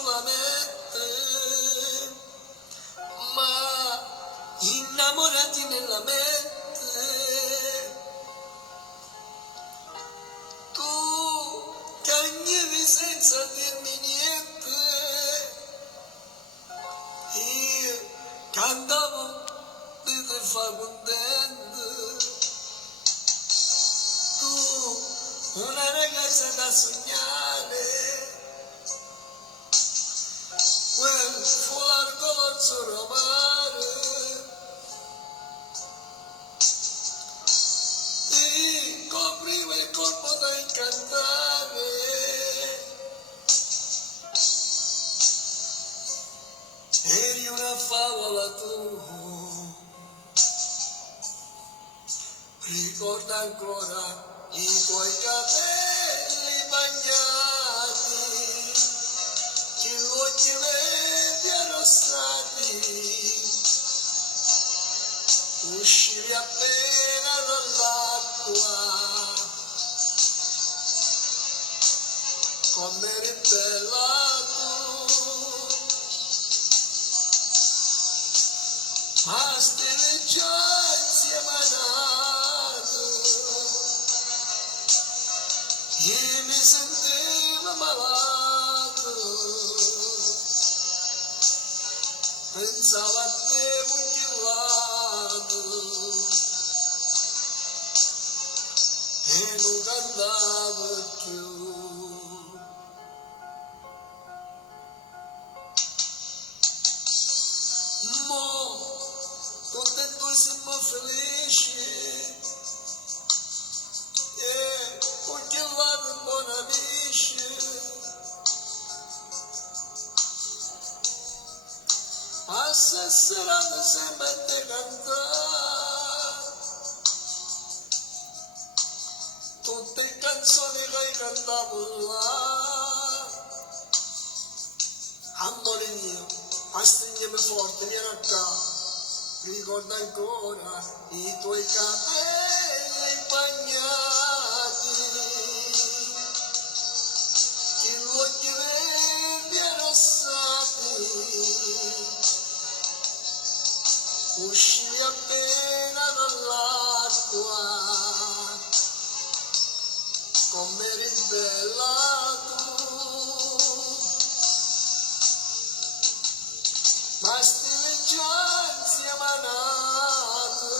solamente, ma innamorati nella mente. Tu piangevi senza dirmi niente, io cantavo di te fa contento. Tu, una ragazza da sognare, quel foulard color sul mare, ti copriva il corpo da incantare. Eri una favola tu, ricorda ancora i tuoi capelli bagnati, gli occhi verdi arrossati, uscivi appena dall'acqua, come eri bella tu, ma stile già insieme a nato, e mi sentivo malato, pensavo a te mutilato e non cantavo più. Mo tutte e due siamo felici e perché là buon amici, passa serate sempre a te cantare tutte le canzoni che cantavo là. Amore mio, ma stringimi forte, vieni qua, ricorda ancora i tuoi capelli bagnati, gli occhi verdi arrossati, uscivi appena dall'acqua, come eri bella tu, ma stivi già insieme a nato,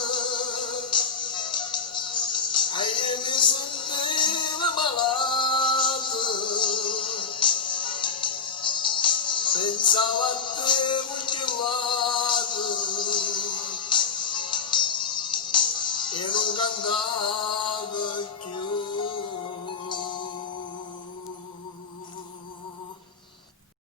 e mi sentivo malato, pensavo a te mutilato e non cantavo.